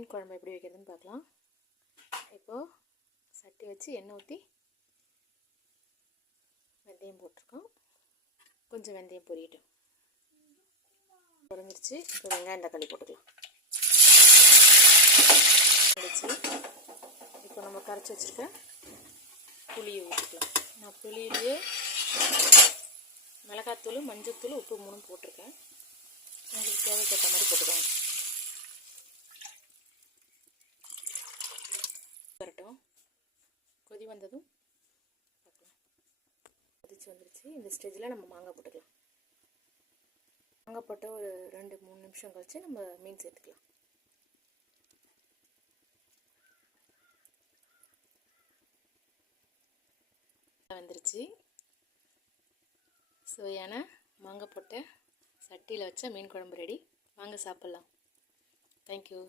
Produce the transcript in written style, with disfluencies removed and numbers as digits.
மீன் குழம்பு எப்படி வைக்கிறதுன்னு பார்க்கலாம். இப்போது சட்டி வச்சு எண்ணெய் ஊற்றி வெந்தயம் போட்டிருக்கோம். கொஞ்சம் வெந்தயம் பொரியட்டும். பொரிஞ்சிருச்சு. இப்போ வெங்காயம் தக்காளி போட்டுக்கலாம். பொரிச்சு இப்போ நம்ம கரைச்சி வச்சுருக்க புளியை ஊற்றிக்கலாம். நான் புளியிலேயே மிளகாத்தூள், மஞ்சத்தூள், உப்பு 3 போட்டிருக்கேன். உங்களுக்கு தேவைக்கேற்ற மாதிரி போட்டுக்கோங்க. வரட்டும். கொதி வந்ததும் பார்க்கலாம். கொதிச்சு வந்துருச்சு. இந்த ஸ்டேஜில் நம்ம மாங்காய் போட்டுக்கலாம். மாங்காய் போட்டு ஒரு 2-3 நிமிஷம் கழிச்சு நம்ம மீன் சேர்த்துக்கலாம். வந்துருச்சு. சுவையான மாங்காய் போட்ட சட்டியில் வச்ச மீன் குழம்பு ரெடி. வாங்க சாப்பிட்லாம். தேங்க்யூ.